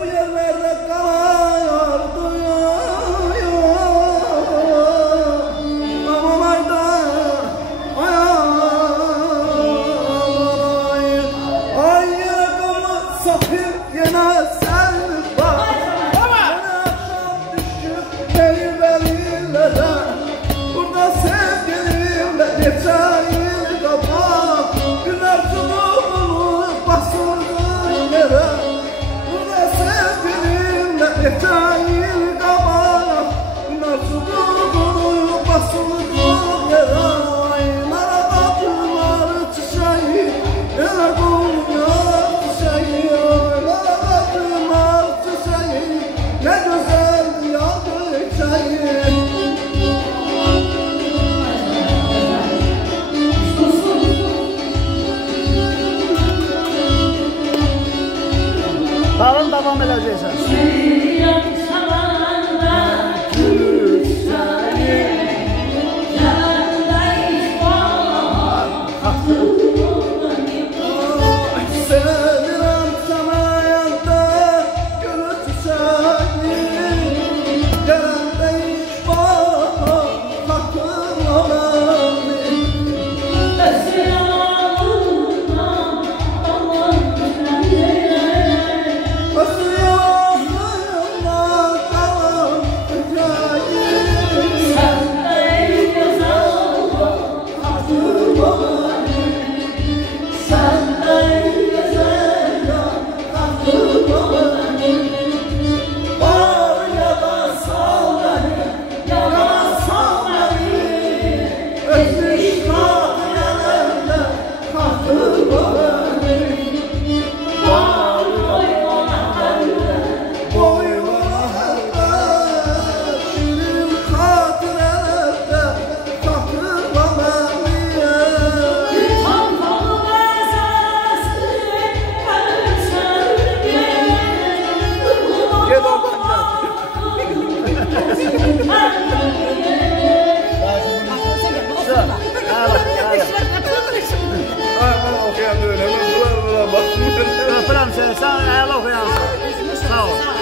Bu yerlerde kalayardı aman ayda ay yakama safir yine sen var yine akşam düşüp meyvelilere burada sevgilimle geçeyim kapak günler çubuğunu basıldı yere Geçayım kabak nasıl bulur basılır yere aylara kapılar çiçeği yere bulur çiçeği aylara kapılar çiçeği ne güzel yandı çiçeği. Tamam devam edeceksin. Ben okuyamıyorum. Öpürəm seni, sən əla oxuyansın. Sağ ol.